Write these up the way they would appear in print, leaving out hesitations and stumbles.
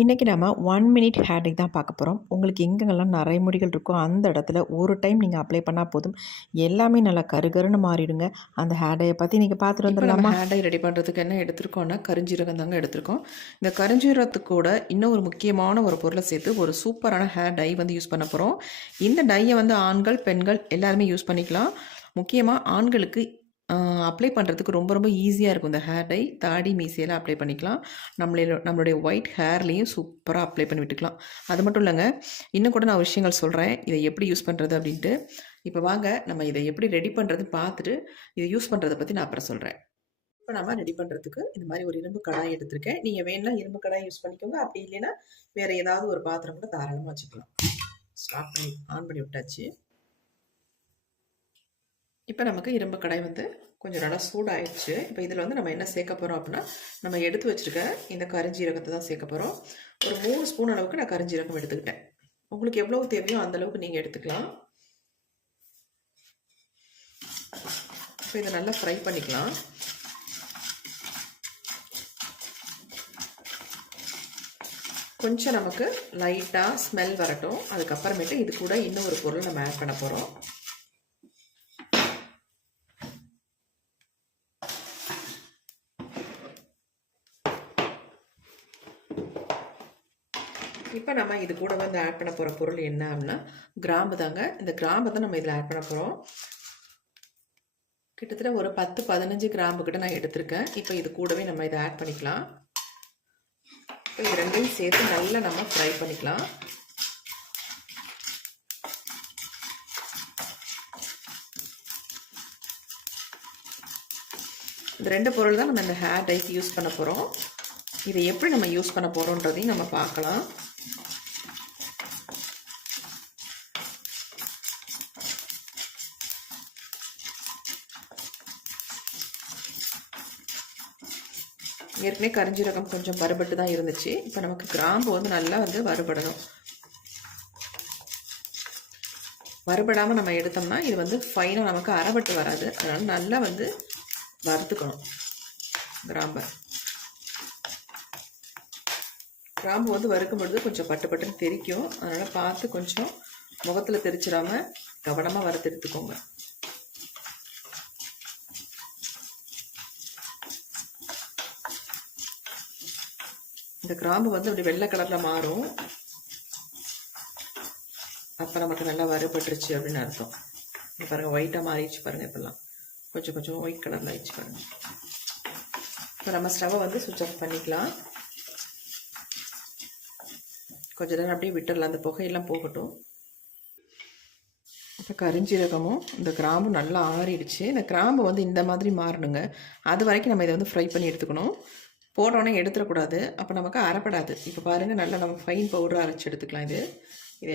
இன்றைக்கி நம்ம 1 minute hair dye தான் பார்க்க போகிறோம். உங்களுக்கு எங்கெங்கெல்லாம் நரைமுடிகள் இருக்கோ அந்த இடத்துல ஒரு டைம் நீங்கள் அப்ளை பண்ணால் போதும். எல்லாமே நல்லா கருகருன்னு மாறிடுங்க. அந்த ஹேர் டையை பற்றி நீங்கள் பார்த்துட்டு இப்போ நம்ம வந்துடலாமா? ஹேர் டை ரெடி பண்ணுறதுக்கு என்ன எடுத்திருக்கோம்னா கருஞ்சீரகம் தாங்க எடுத்திருக்கோம். இந்த கருஞ்சீரகத்துக்கு கூட இன்னும் ஒரு முக்கியமான ஒரு பொருளை சேர்த்து ஒரு சூப்பரான ஹேர் டை வந்து யூஸ் பண்ண போகிறோம். இந்த டையை வந்து ஆண்கள் பெண்கள் எல்லாருமே யூஸ் பண்ணிக்கலாம். முக்கியமாக ஆண்களுக்கு அப்ளை பண்ணுறதுக்கு ரொம்ப ரொம்ப ஈஸியாக இருக்கும். இந்த ஹேர் டை தாடி மீசையெல்லாம் அப்ளை பண்ணிக்கலாம். நம்மளுடைய ஒயிட் ஹேர்லேயும் சூப்பராக அப்ளை பண்ணி விட்டுக்கலாம். அது மட்டும் இல்லைங்க, இன்னும் கூட நான் விஷயங்கள் சொல்கிறேன் இதை எப்படி யூஸ் பண்ணுறது அப்படின்ட்டு. இப்போ வாங்க நம்ம இதை எப்படி ரெடி பண்ணுறதுன்னு பார்த்துட்டு இதை யூஸ் பண்ணுறதை பற்றி நான் அப்புறம் சொல்கிறேன். இப்போ நம்ம ரெடி பண்ணுறதுக்கு இந்த மாதிரி ஒரு இரும்பு கடாய் எடுத்திருக்கேன். நீங்கள் வேணும்னா இரும்பு கடாய் யூஸ் பண்ணிக்கோங்க. அப்படி இல்லைன்னா வேறு ஏதாவது ஒரு பாத்திரம் கூட தாராளமாக வச்சுக்கலாம். ஸ்டார்ட் பண்ணி ஆன் பண்ணி விட்டாச்சு. இப்போ நமக்கு இரும்பு கடாய் வந்து கொஞ்சம் நல்லா சூடாயிடுச்சு. இப்போ இதில் வந்து நம்ம என்ன சேர்க்க போகிறோம் அப்படின்னா, நம்ம எடுத்து வச்சுருக்க இந்த கருஞ்சீரகத்தை தான் சேர்க்க போகிறோம். ஒரு 3 ஸ்பூன் அளவுக்கு நான் கருஞ்சீரகம் எடுத்துக்கிட்டேன். உங்களுக்கு எவ்வளோ தேவையோ அந்தளவுக்கு நீங்கள் எடுத்துக்கலாம். இப்போ இதை நல்லா ஃப்ரை பண்ணிக்கலாம். கொஞ்சம் நமக்கு லைட்டாக ஸ்மெல் வரட்டும். அதுக்கப்புறமேட்டு இது கூட இன்னும் ஒரு பொருள் நம்ம ஆட் பண்ண போகிறோம். இப்போ நம்ம இது கூட வந்து ஆட் பண்ண போகிற பொருள் என்ன அப்படின்னா கிராம்பு தாங்க. இந்த கிராம்பை தான் நம்ம இதில் ஆட் பண்ண போகிறோம். கிட்டத்தட்ட ஒரு 10-15 கிராம்பு கிட்ட நான் எடுத்திருக்கேன். இப்போ இது கூடவே நம்ம இதை ஆட் பண்ணிக்கலாம். இப்போ இது ரெண்டையும் சேர்த்து நல்லா நம்ம ஃப்ரை பண்ணிக்கலாம். இந்த 2 பொருள் தான் நம்ம இந்த ஹேர் டைக்கு யூஸ் பண்ண போகிறோம். இதை எப்படி நம்ம யூஸ் பண்ண போகிறோன்றதையும் நம்ம பார்க்கலாம். ஏற்கனவே கரிஞ்சீரகம் கொஞ்சம் வறுபட்டு தான் இருந்துச்சு. இப்போ நமக்கு கிராம்பு வந்து நல்லா வந்து வறுபடணும். வறுபடாமல் நம்ம எடுத்தோம்னா இது வந்து ஃபைனாக நமக்கு அரைபட்டு வராது. அதனால் நல்லா வந்து வறுத்துக்கணும் கிராம்பை. கிராம்பு வந்து வறுக்கும் பொழுது கொஞ்சம் பட்டு பட்டுன்னு தெரிக்கும். அதனால் பார்த்து கொஞ்சம் முகத்தில் தெரிச்சிடாமல் கவனமாக வறுத்து எடுத்துக்கோங்க. இந்த கிராம்பு வந்து அப்படி வெள்ளை கலரில் மாறும். அப்போ நமக்கு நல்லா வறுபட்டுருச்சு அப்படின்னு அர்த்தம். பாருங்கள் ஒயிட்டாக மாறிடுச்சு பாருங்கள். இப்போல்லாம் கொஞ்சம் கொஞ்சம் ஒயிட் கலரில் ஆயிடுச்சு பாருங்கள். இப்போ நம்ம ஸ்டவ்வை வந்து சுவிட்ச் ஆஃப் பண்ணிக்கலாம். கொஞ்சம் நேரம் அப்படியே விட்டுடலாம், அந்த புகையெல்லாம் போகட்டும். இப்போ கரிஞ்சீரகமும் இந்த கிராம்பும் நல்லா ஆறிடுச்சு. இந்த கிராம்பு வந்து இந்த மாதிரி மாறணுங்க. அது வரைக்கும் நம்ம இதை வந்து ஃப்ரை பண்ணி எடுத்துக்கணும். போட்டோன்னே எடுத்துடக்கூடாது, அப்போ நமக்கு அரைப்படாது. இப்போ பாருங்கள் நல்லா நம்ம ஃபைன் பவுடர் அரைச்சி எடுத்துக்கலாம். இது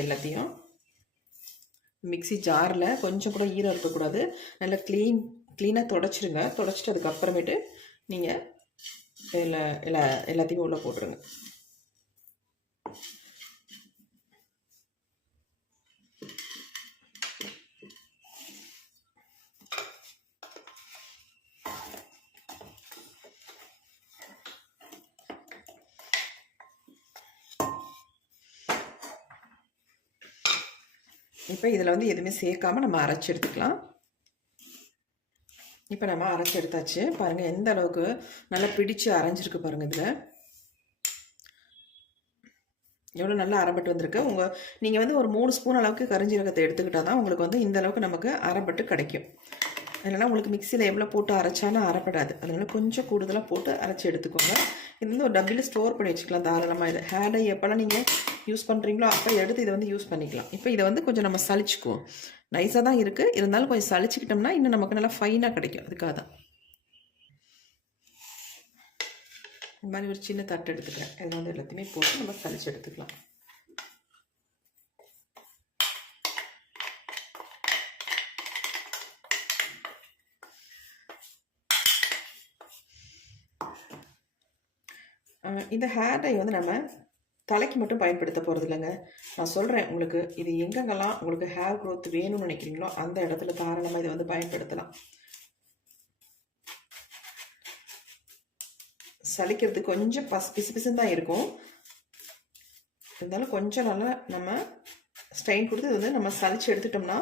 எல்லாத்தையும் மிக்சி ஜாரில் கொஞ்சம் கூட ஈரம் இருக்கக்கூடாது. நல்லா க்ளீனாக தொடச்சிடுங்க. தொடச்சிட்டு அதுக்கப்புறமேட்டு நீங்கள் எல்லாத்தையுமே உள்ளே போட்டுருங்க. இப்போ இதில் வந்து எதுவுமே சேர்க்காமல் நம்ம அரைச்சி எடுத்துக்கலாம். இப்போ நம்ம அரைச்சி எடுத்தாச்சு. பாருங்கள் எந்த அளவுக்கு நல்லா பிடிச்சு அரைஞ்சிருக்கு பாருங்கள். இதில் எவ்வளோ நல்லா அரைப்பட்டு வந்திருக்கு. நீங்கள் வந்து ஒரு 3 ஸ்பூன் அளவுக்கு கரிஞ்சீரகத்தை எடுத்துக்கிட்டால் தான் உங்களுக்கு வந்து இந்த அளவுக்கு நமக்கு அரைப்பட்டு கிடைக்கும். இல்லைனா உங்களுக்கு மிக்சியில் எவ்வளோ போட்டு அரைச்சாலும் அரைப்படாது. அதனால் கொஞ்சம் கூடுதலாக போட்டு அரைச்சி எடுத்துக்கோங்க. இது வந்து ஒரு டப்பில் ஸ்டோர் பண்ணி வச்சுக்கலாம் தாராளமாக. இது ஹேர் டை எப்போல்லாம் நீங்கள் யூஸ் பண்ணுறீங்களோ அப்போ எடுத்து இதை வந்து யூஸ் பண்ணிக்கலாம். இப்போ இதை வந்து கொஞ்சம் நம்ம சளிச்சுக்குவோம். நைஸாக தான் இருக்குது, இருந்தாலும் கொஞ்சம் சளிச்சிக்கிட்டோம்னா இன்னும் நமக்கு நல்லா ஃபைனாக கிடைக்கும். அதுக்காக தான் இந்த மாதிரி ஒரு சின்ன தட்டு எடுத்துக்கிறேன். இதில் வந்து எல்லாத்தையுமே போட்டு நம்ம சளிச்சு எடுத்துக்கலாம். இந்த ஹேர் டை வந்து நம்ம தலைக்கு மட்டும் பயன்படுத்த போகிறது இல்லைங்க. நான் சொல்கிறேன் உங்களுக்கு, இது எங்கெங்கெல்லாம் உங்களுக்கு ஹேர் க்ரோத் வேணும்னு நினைக்கிறீங்களோ அந்த இடத்துல தாராளமாக இதை வந்து பயன்படுத்தலாம். சலிக்கிறது கொஞ்சம் பிசு பிசுன்னு தான் இருக்கும். இருந்தாலும் கொஞ்சம் நல்லா நம்ம ஸ்ட்ரெயின் கொடுத்து இது வந்து நம்ம சலிச்சு எடுத்துட்டோம்னா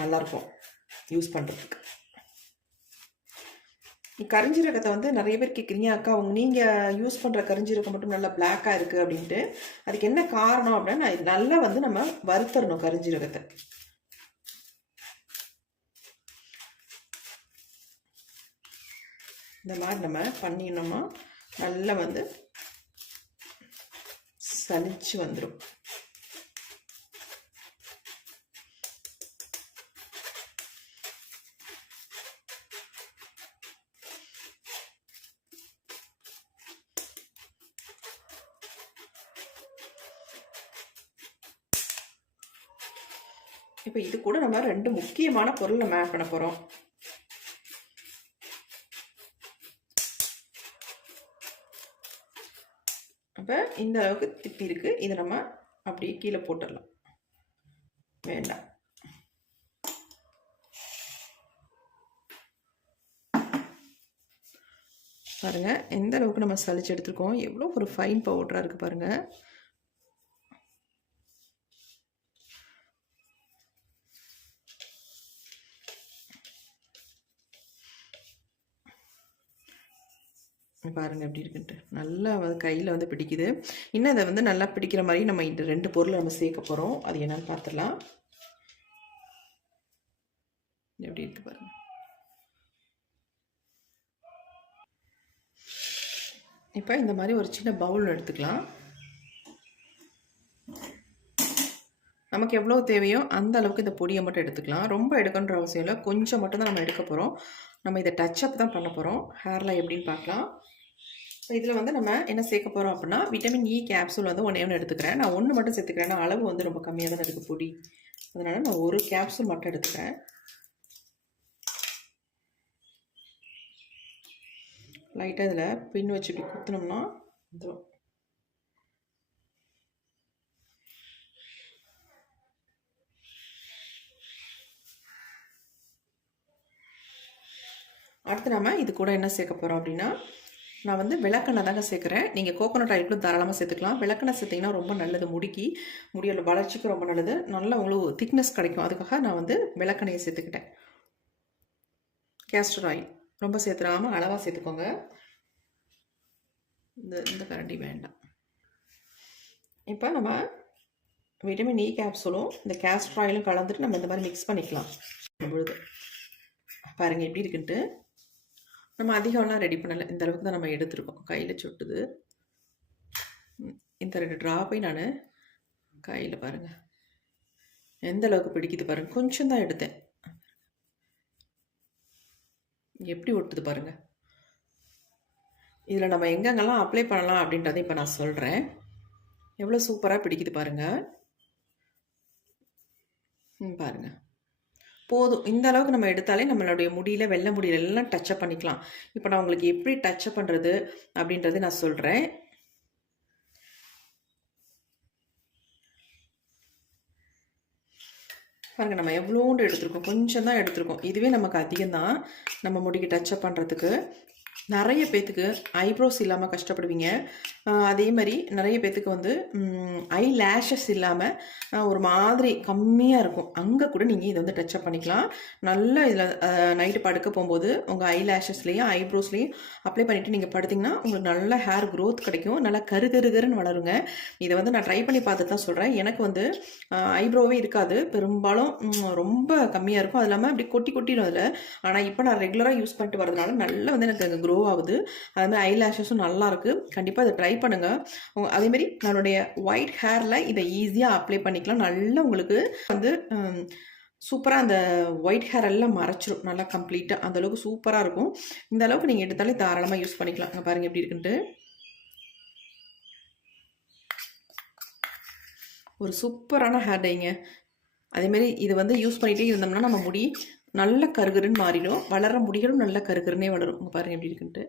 நல்லாயிருக்கும் யூஸ் பண்ணுறதுக்கு. கரிஞ்சீரகத்தை வந்து நிறைய பேர் கேட்குறீங்க, அக்கா நீங்கள் யூஸ் பண்ணுற கரிஞ்சீரகம் மட்டும் நல்லா பிளாக்காக இருக்குது அப்படின்ட்டு. அதுக்கு என்ன காரணம் அப்படின்னா, நல்லா வந்து நம்ம வறுத்தரணும் கரிஞ்சீரகத்தை. இந்த மாதிரி நம்ம பண்ணினோம்னா நல்லா வந்து சலிச்சு வந்துடும். இப்போ இது கூட நம்ம 2 முக்கியமான பொருள் நம்ம ஆட் பண்ண போகிறோம். அப்போ இந்த அளவுக்கு திப்பி இருக்குது, இதை நம்ம அப்படியே கீழே போட்டுடலாம். வேண்டாம். பாருங்கள் எந்த அளவுக்கு நம்ம சலிச்சு எடுத்துருக்கோம், எவ்வளோ ஒரு ஃபைன் பவுடராக இருக்குது பாருங்கள். பாருங்கள் எப்படி இருக்குன்ட்டு நல்லா வந்து கையில் வந்து பிடிக்குது. இன்னும் அதை வந்து நல்லா பிடிக்கிற மாதிரி நம்ம இந்த 2 பொருளை நம்ம சேர்க்க போகிறோம். அது என்னன்னு பார்த்துடலாம். எப்படி இருக்கு பாருங்கள். இப்போ இந்த மாதிரி ஒரு சின்ன பவுல் எடுத்துக்கலாம். நமக்கு எவ்வளோ தேவையோ அந்த அளவுக்கு இந்த பொடியை மட்டும் எடுத்துக்கலாம். ரொம்ப எடுக்கணுன்ற அவசியம் இல்லை, கொஞ்சம் மட்டும் தான் நம்ம எடுக்க போகிறோம். நம்ம இதை டச்சப் தான் பண்ண போகிறோம். ஹேரில் எப்படின்னு பார்க்கலாம். இதில் வந்து நம்ம என்ன சேர்க்க போகிறோம் அப்படின்னா, விட்டமின் இ கேப்சூல் வந்து ஒன்று எடுத்துக்கிறேன். நான் 1 மட்டும் சேர்த்துக்கிறேன். அளவு வந்து ரொம்ப கம்மியாக தான் இருக்குது பொடி, அதனால் நான் 1 கேப்சூல் மட்டும் எடுத்துக்கிறேன். லைட்டாக இதில் பின் வச்சு இப்படி குத்தினோம்னா வந்துடும். அடுத்து நம்ம இது கூட என்ன சேர்க்க போகிறோம் அப்படின்னா, நான் வந்து விளக்கெண்ணெய் தாங்க சேர்க்குறேன். நீங்கள் கோகோனட் ஆயில் கூட தாராளமாக சேர்த்துக்கலாம். விளக்கெண்ணெய் சேர்த்திங்கன்னா ரொம்ப நல்லது, முடியோட வளர்ச்சிக்கு ரொம்ப நல்லது, நல்லா உங்களுக்கு திக்னஸ் கிடைக்கும். அதுக்காக நான் வந்து விளக்கெண்ணெயை சேர்த்துக்கிட்டேன். கேஸ்டர் ஆயில் ரொம்ப சேர்த்துடாமல் அளவாக சேர்த்துக்கோங்க. இந்த கரண்டி வேண்டாம். இப்போ நம்ம விட்டமின் இ கேப்சூலும் இந்த கேஸ்டர் ஆயிலும் கலந்துட்டு நம்ம இந்த மாதிரி மிக்ஸ் பண்ணிக்கலாம். பொழுது பாருங்கள் எப்படி இருக்குன்ட்டு. நம்ம அதிகம்லாம் ரெடி பண்ணலை, இந்த அளவுக்கு தான் நம்ம எடுத்துருக்கோம். கையில் சுட்டுது. இந்த 2 ட்ராப்பை நான் கையில் பாருங்கள் எந்த அளவுக்கு பிடிக்குது பாருங்கள். கொஞ்சம் தான் எடுத்தேன், எப்படி ஒட்டுது பாருங்கள். இதில் நம்ம எங்கெங்கெல்லாம் அப்ளை பண்ணலாம் அப்படின்றத இப்போ நான் சொல்கிறேன். எவ்வளோ சூப்பராக பிடிக்குது பாருங்கள். பாருங்கள் போதும். இந்த அளவுக்கு நம்ம எடுத்தாலே நம்மளுடைய முடியல, வெள்ளை முடியல எல்லாம் டச்சப் பண்ணிக்கலாம். இப்போ நான் உங்களுக்கு எப்படி டச்சப் பண்ணுறது அப்படின்றது நான் சொல்கிறேன். பாருங்கள் நம்ம எவ்வளோண்டு எடுத்துருக்கோம், கொஞ்சம் தான் எடுத்துருக்கோம். இதுவே நமக்கு அதிகம்தான் நம்ம முடிக்கு டச்சப் பண்ணுறதுக்கு. நிறைய பேத்துக்கு ஐப்ரோஸ் இல்லாமல் கஷ்டப்படுவீங்க. அதே மாதிரி நிறைய பேத்துக்கு வந்து ஐ லேஷஸ் இல்லாமல் ஒரு மாதிரி கம்மியாக இருக்கும். அங்கே கூட நீங்கள் இதை வந்து டச்சப் பண்ணிக்கலாம். நல்லா இதில் நைட்டு படுக்க போகும்போது உங்கள் ஐ லேஷஸ்லேயும் ஐப்ரோஸ்லேயும் அப்ளை பண்ணிவிட்டு நீங்கள் படுத்திங்கன்னா உங்களுக்கு நல்ல ஹேர் க்ரோத் கிடைக்கும். நல்லா கருகருன்னு வளருங்க. இதை வந்து நான் ட்ரை பண்ணி பார்த்துட்டு தான் சொல்கிறேன். எனக்கு வந்து ஐப்ரோவே இருக்காது, பெரும்பாலும் ரொம்ப கம்மியாக இருக்கும். அது இல்லாமல் அப்படி கொட்டிடும் அதில். ஆனால் இப்போ நான் ரெகுலராக யூஸ் பண்ணிட்டு வரதுனால நல்லா வந்து எனக்கு க்ரோ ஆகுது. அதுமாதிரி ஐ லேஷஸும் நல்லாயிருக்கு. கண்டிப்பாக இதை ட்ரை பண்ணுங்கள். அதேமாரி நம்மளுடைய ஒயிட் ஹேரில் இதை ஈஸியாக அப்ளை பண்ணிக்கலாம். நல்லா உங்களுக்கு வந்து சூப்பராக அந்த ஒயிட் ஹேர் எல்லாம் மறைச்சிரும், நல்லா கம்ப்ளீட்டாக அந்தளவுக்கு சூப்பராக இருக்கும். இந்த அளவுக்கு நீங்கள் எடுத்தாலே தாராளமாக யூஸ் பண்ணிக்கலாம். அங்கே பாருங்கள் எப்படி இருக்குன்ட்டு. ஒரு சூப்பரான ஹேர் டைங்க. அதேமாரி இது வந்து யூஸ் பண்ணிகிட்டே இருந்தோம்னா நம்ம முடி நல்ல கருகருன்னு மாறிடும். வளர முடிகளும் நல்ல கருகருன்னே வளரும். உங்கள் பாருங்கள் எப்படி இருக்குன்ட்டு.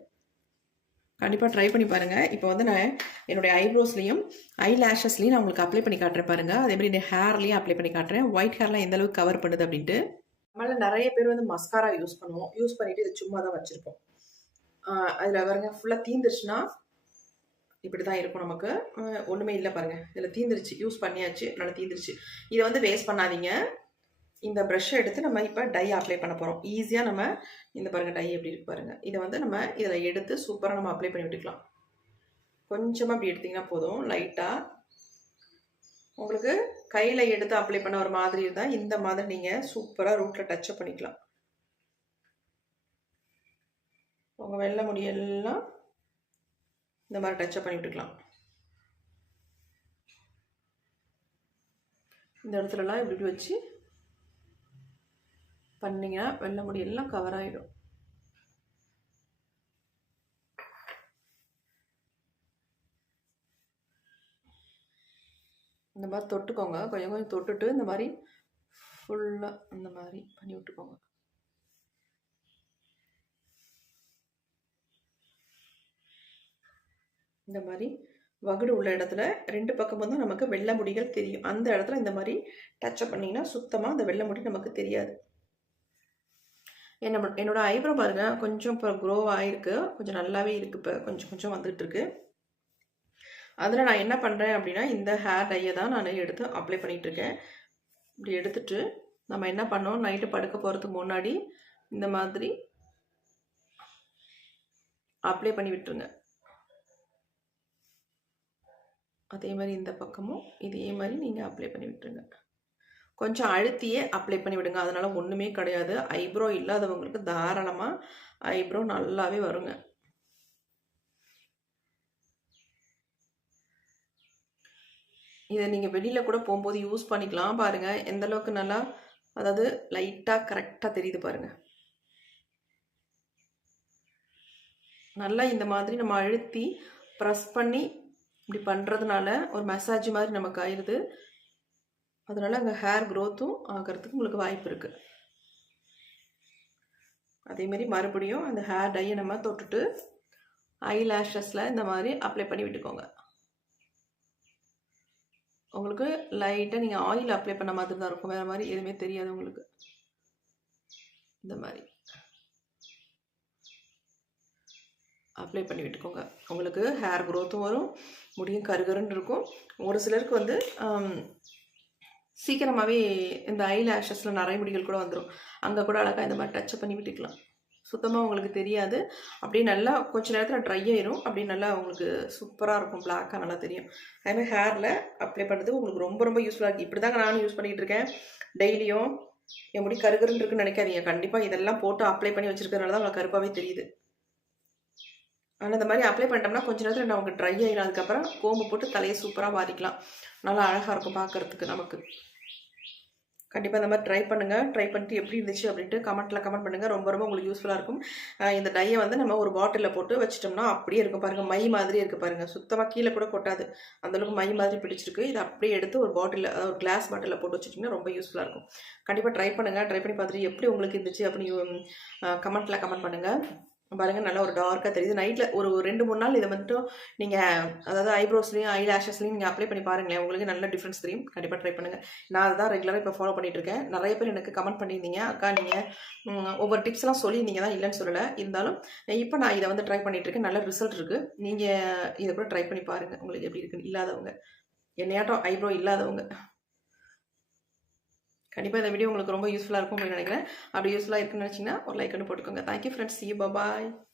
கண்டிப்பாக ட்ரை பண்ணி பாருங்கள். இப்போ வந்து நான் என்னுடைய ஐப்ரோஸ்லேயும் ஐ லேஷஸ்லேயும் நான் உங்களுக்கு அப்ளை பண்ணி காட்டுறேன் பாருங்கள். அதேமாதிரி இந்த ஹேர்லேயும் அப்ளை பண்ணி காட்டுறேன். ஒயிட் ஹேர்லாம் எந்த அளவுக்கு கவர் பண்ணுது அப்படின்ட்டு. நம்மளால் நிறைய பேர் வந்து மஸ்காரா யூஸ் பண்ணுவோம். யூஸ் பண்ணிவிட்டு இது சும்மா தான் வச்சுருப்போம். அதில் பாருங்க ஃபுல்லாக தீந்துருச்சுன்னா இப்படி தான் இருக்கும் நமக்கு. ஒன்றுமே இல்லை பாருங்கள், இதில் தீந்துருச்சு, யூஸ் பண்ணியாச்சு, நல்லா தீந்துருச்சு. இதை வந்து வேஸ்ட் பண்ணாதீங்க. இந்த ப்ரஷ்ஷை எடுத்து நம்ம இப்போ டை அப்ளை பண்ண போகிறோம். ஈஸியாக நம்ம இந்த பாருங்கள் டை எப்படி இருக்கு பாருங்கள். இதை வந்து நம்ம இதில் எடுத்து சூப்பராக நம்ம அப்ளை பண்ணி விட்டுக்கலாம். கொஞ்சமாக அப்படி எடுத்திங்கன்னா போதும். லைட்டாக உங்களுக்கு கையில் எடுத்து அப்ளை பண்ண ஒரு மாதிரி இருந்தால் இந்த மாதிரி நீங்கள் சூப்பராக ரூட்டில் டச்சப் பண்ணிக்கலாம். உங்கள் வெள்ளை முடியெல்லாம் இந்த மாதிரி டச்சப் பண்ணி விட்டுக்கலாம். இந்த இடத்துலலாம் இப்படி இப்படி வச்சு பண்ணிங்கன்னா வெள்ளை முடியெல்லாம் கவர் ஆகிடும். இந்த மாதிரி தொட்டுக்கோங்க, கொஞ்சம் கொஞ்சம் தொட்டுட்டு இந்த மாதிரி ஃபுல்லாக இந்த மாதிரி பண்ணி விட்டுக்கோங்க. இந்த மாதிரி வகுடு உள்ள இடத்துல 2 பக்கமும் தான் நமக்கு வெள்ளை முடிகள் தெரியும். அந்த இடத்துல இந்த மாதிரி டச்சப் பண்ணிங்கன்னா சுத்தமாக அந்த வெள்ளை முடி நமக்கு தெரியாது. என்னோட ஐப்ரோ பாருங்க கொஞ்சம் இப்போ க்ரோ ஆகிருக்கு, கொஞ்சம் நல்லாவே இருக்குது. இப்போ கொஞ்சம் கொஞ்சம் வந்துட்டு இருக்கு. அதில் நான் என்ன பண்ணுறேன் அப்படின்னா இந்த ஹேர் டையை தான் நான் எடுத்து அப்ளை பண்ணிகிட்டு இருக்கேன். இப்படி எடுத்துட்டு நம்ம என்ன பண்ணோம், நைட்டு படுக்க போகிறதுக்கு முன்னாடி இந்த மாதிரி அப்ளை பண்ணி விட்டுருங்க. அதே மாதிரி இந்த பக்கமும் இதே மாதிரி நீங்கள் அப்ளை பண்ணி விட்டுருங்க. கொஞ்சம் அழுத்தியே அப்ளை பண்ணி விடுங்க, அதனால் ஒன்றுமே கிடையாது. ஐப்ரோ இல்லாதவங்களுக்கு தாராளமாக ஐப்ரோ நல்லாவே வருங்க. இதை நீங்கள் வெளியில் கூட போகும்போது யூஸ் பண்ணிக்கலாம். பாருங்கள் எந்த அளவுக்கு நல்லா, அதாவது லைட்டாக கரெக்டாக தெரியுது பாருங்கள். நல்லா இந்த மாதிரி நம்ம அழுத்தி ப்ரெஸ் பண்ணி இப்படி பண்ணுறதுனால ஒரு மசாஜ் மாதிரி நமக்கு ஆயிடுது. அதனால் அங்கே ஹேர் க்ரோத்தும் ஆகிறதுக்கு உங்களுக்கு வாய்ப்பு இருக்குது. அதேமாரி மறுபடியும் அந்த ஹேர் டையை நம்ம தொட்டுட்டு ஐ லேஷஸில் இந்த மாதிரி அப்ளை பண்ணி விட்டுக்கோங்க. உங்களுக்கு லைட்டாக நீங்கள் ஆயில் அப்ளை பண்ண மாதிரி தான் இருக்கும், வேறு மாதிரி எதுவுமே தெரியாது உங்களுக்கு. இந்த மாதிரி அப்ளை பண்ணி விட்டுக்கோங்க. உங்களுக்கு ஹேர் க்ரோத்தும் வரும், முடியும் கருகருன்னு இருக்கும். ஒரு சிலருக்கு வந்து சீக்கிரமாகவே இந்த ஐ லேஷஸில் நிறைய முடிகள் கூட வந்துடும். அங்கே கூட அழகாக இந்த மாதிரி டச்சப் பண்ணி விட்டுக்கலாம். சுத்தமாக உங்களுக்கு தெரியாது. அப்படியே நல்லா கொஞ்சம் நேரத்தில் ட்ரை ஆயிரும். அப்படியே நல்லா உங்களுக்கு சூப்பராக இருக்கும், பிளாக்காக நல்லா தெரியும். அதேமாதிரி ஹேரில் அப்ளை பண்ணுறதுக்கு உங்களுக்கு ரொம்ப ரொம்ப யூஸ்ஃபுல்லாக இருக்குது. இப்படி தாங்க நானும் யூஸ் பண்ணிகிட்டு இருக்கேன் டெய்லியும். என் முடி கருகருன்னு இருக்குன்னு நினைக்காதீங்க, கண்டிப்பாக இதெல்லாம் போட்டு அப்ளை பண்ணி வச்சுருக்கிறதுனால தான் உங்களுக்கு கருப்பாகவே தெரியுது. ஆனால் இந்த மாதிரி அப்ளை பண்ணிட்டோம்னா கொஞ்சம் நேரத்தில் நமக்கு ட்ரை ஆகிடும். அதுக்கப்புறம் கோம்பு போட்டு தலையை சூப்பராக வாரிக்கலாம், நல்லா அழகாக இருக்கும் பார்க்குறதுக்கு நமக்கு. கண்டிப்பாக இந்த மாதிரி ட்ரை பண்ணுங்கள். ட்ரை பண்ணிட்டு எப்படி இருந்துச்சு அப்படின்ட்டு கமெண்ட் பண்ணுங்கள். ரொம்ப ரொம்ப உங்களுக்கு யூஸ்ஃபுல்லாக இருக்கும். இந்த டையை வந்து நம்ம ஒரு பாட்டிலில் போட்டு வச்சிட்டோம்னா அப்படியே இருக்கும் பாருங்கள், மை மாதிரி இருக்குது பாருங்கள். சுத்தமாக கீழே கூட கொட்டாது, அந்தளவுக்கு மை மாதிரி பிடிச்சிருக்கு. இதை அப்படியே எடுத்து ஒரு பாட்டிலில், அதாவது ஒரு கிளாஸ் பாட்டிலில் போட்டு வச்சுட்டிங்கன்னா ரொம்ப யூஸ்ஃபுல்லாக இருக்கும். கண்டிப்பாக ட்ரை பண்ணுங்கள். ட்ரை பண்ணி பார்த்துட்டு எப்படி உங்களுக்கு இருந்துச்சு அப்படின்னு கமெண்ட் பண்ணுங்கள். பாருங்கள் நல்லா ஒரு டார்க்காக தெரியுது. நைட்டில் ஒரு 2-3 நாள் இதை மட்டும் நீங்கள், அதாவது ஐப்ரோஸ்லையும் ஐ லேஷஸ்லையும் நீங்கள் அப்ளை பண்ணி பாருங்களேன், உங்களுக்கு நல்ல டிஃப்ரென்ஸ் தெரியும். கண்டிப்பாக ட்ரை பண்ணுங்கள். நான் அதை தான் ரெகுலராக இப்போ ஃபாலோ பண்ணிகிட்டு இருக்கேன். நிறைய பேர் எனக்கு கமெண்ட் பண்ணியிருந்தீங்க, அக்கா நீங்கள் ஒவ்வொரு டிப்ஸ்லாம் சொல்லியிருந்தீங்க தான், இல்லைன்னு சொல்லலை. இருந்தாலும் இப்போ நான் இதை வந்து ட்ரை பண்ணிகிட்ருக்கேன், நல்ல ரிசல்ட் இருக்குது. நீங்கள் இதை கூட ட்ரை பண்ணி பாருங்கள், உங்களுக்கு எப்படி இருக்குன்னு. இல்லாதவங்க, என்னையாட்டம் ஐப்ரோ இல்லாதவங்க கண்டிப்பாக இந்த வீடியோ உங்களுக்கு ரொம்ப யூஸ்ஃபுல்லாக இருக்கும் அப்படின்னு நினைக்கிறேன். அப்படி யூஸ்ஃபுல்லாக இருக்குன்னு நினச்சிங்கன்னா ஒரு லைக் ஒன்று போட்டுக்கோங்க. Thank you friends, see you, bye bye.